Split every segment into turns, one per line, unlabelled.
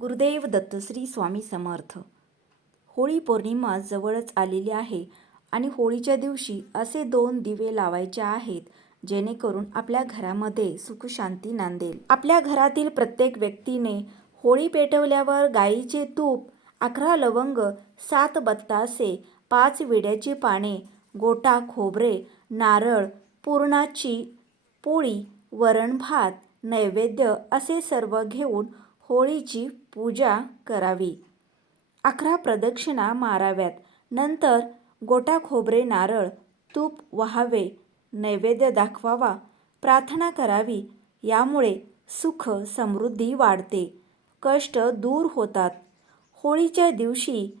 गुरुदेव दत्तश्री स्वामी समर्थ. होळी पौर्णिमा जवळच आलेली आहे आणि होळीच्या दिवशी असे दोन दिवे लावायचे आहेत जेणेकरून आपल्या घरामध्ये सुखशांती नांदेल. आपल्या घरातील प्रत्येक व्यक्तीने होळी पेटवल्यावर गाईचे तूप अकरा लवंग सात बत्तासे पाच विड्याची पाने गोटा खोबरे नारळ पुरणाची पोळी वरण भात नैवेद्य असे सर्व घेऊन होळीची पूजा करावी. अकरा प्रदक्षिणा माराव्यात. नंतर गोटा खोबरे नारळ तूप वहावे नैवेद्य दाखवावा प्रार्थना करावी यामुळे सुख समृद्धी वाढते. कष्ट दूर होतात. होळीच्या दिवशी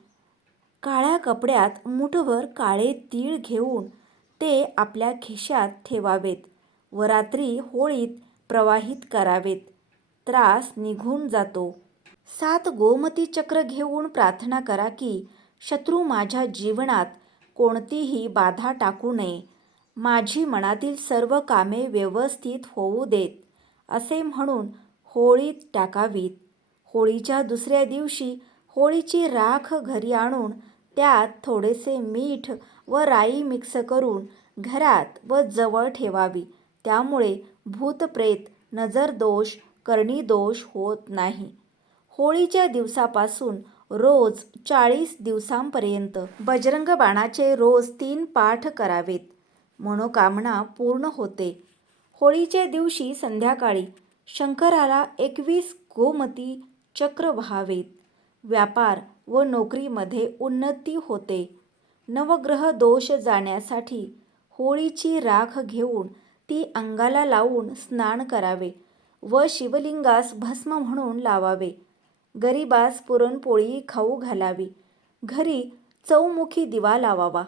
काळ्या कपड्यात मुठभर काळे तीळ घेऊन ते आपल्या खिशात ठेवावेत. व रात्री होळीत प्रवाहित करावेत. त्रास निघून जातो. सात गोमती चक्र घेऊन प्रार्थना करा की शत्रू माझ्या जीवनात कोणतीही बाधा टाकू नये. माझी मनातील सर्व कामे व्यवस्थित होऊ देत असे म्हणून होळीत टाकावीत. होळीच्या दुसऱ्या दिवशी होळीची राख घरी आणून त्यात थोडेसे मीठ व राई मिक्स करून घरात व जवळ ठेवावी. त्यामुळे भूतप्रेत नजरदोष करणीदोष होत नाही. होळीच्या दिवसापासून रोज चाळीस दिवसांपर्यंत बजरंग बाणाचे रोज तीन पाठ करावेत. मनोकामना पूर्ण होते. होळीच्या दिवशी संध्याकाळी शंकराला एकवीस गोमती चक्र व्हावेत. व्यापार व नोकरीमध्ये उन्नती होते. नवग्रह दोष जाण्यासाठी होळीची राख घेऊन ती अंगाला लावून स्नान करावे. व शिवलिंगास भस्म म्हणून लावावे. गरिबास पुरणपोळी खाऊ घालावी. घरी चौमुखी दिवा लावावा.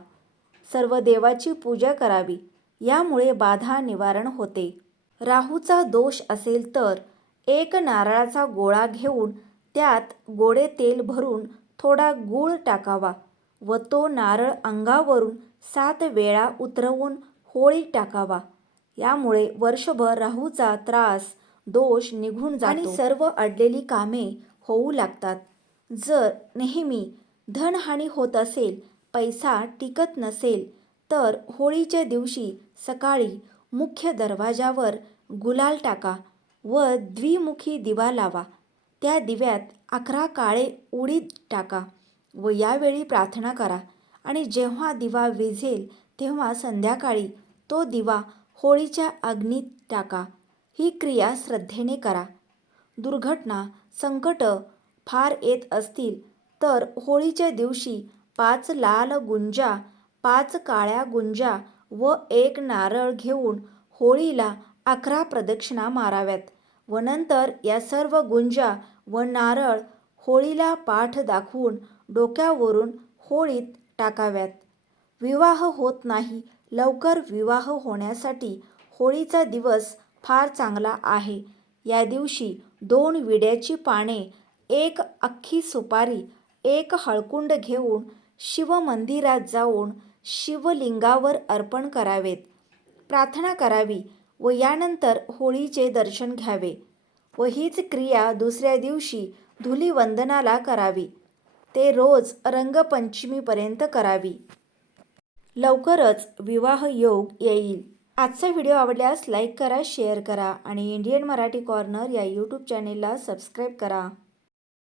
सर्व देवाची पूजा करावी. यामुळे बाधा निवारण होते. राहूचा दोष असेल तर एक नारळाचा गोळा घेऊन त्यात गोडे तेल भरून थोडा गूळ टाकावा व तो नारळ अंगावरून सात वेळा उतरवून होळी टाकावा. यामुळे वर्षभर राहूचा त्रास दोष निघून जातो. आणि सर्व अडलेली कामे होऊ लागतात. जर नेहमी धनहानी होत असेल पैसा टिकत नसेल तर होळीच्या दिवशी सकाळी मुख्य दरवाजावर गुलाल टाका व द्विमुखी दिवा लावा. त्या दिव्यात अकरा काळे उडीद टाका व यावेळी प्रार्थना करा. आणि जेव्हा दिवा विझेल तेव्हा संध्याकाळी तो दिवा होळीच्या अग्नीत टाका. ही क्रिया श्रद्धेने करा. दुर्घटना संकट फार येत असतील तर होळीच्या दिवशी पाच लाल गुंजा पाच काळ्या गुंजा व एक नारळ घेऊन होळीला अकरा प्रदक्षिणा माराव्यात व नंतर या सर्व गुंजा व नारळ होळीला पाठ दाखवून डोक्यावरून होळीत टाकाव्यात. विवाह होत नाही. लवकर विवाह होण्यासाठी होळीचा दिवस फार चांगला आहे. या दिवशी दोन विड्याची पाने एक अख्खी सुपारी एक हळकुंड घेऊन शिवमंदिरात जाऊन शिवलिंगावर अर्पण करावेत. प्रार्थना करावी व यानंतर होळीचे दर्शन घ्यावे व हीच क्रिया दुसऱ्या दिवशी धुलीवंदनाला करावी. ते रोज रंगपंचमीपर्यंत करावी. लवकरच विवाह योग येईल. आजचा व्हिडिओ आवडल्यास लाईक करा शेअर करा आणि इंडियन मराठी कॉर्नर या यूट्यूब चॅनेलला सबस्क्राईब करा.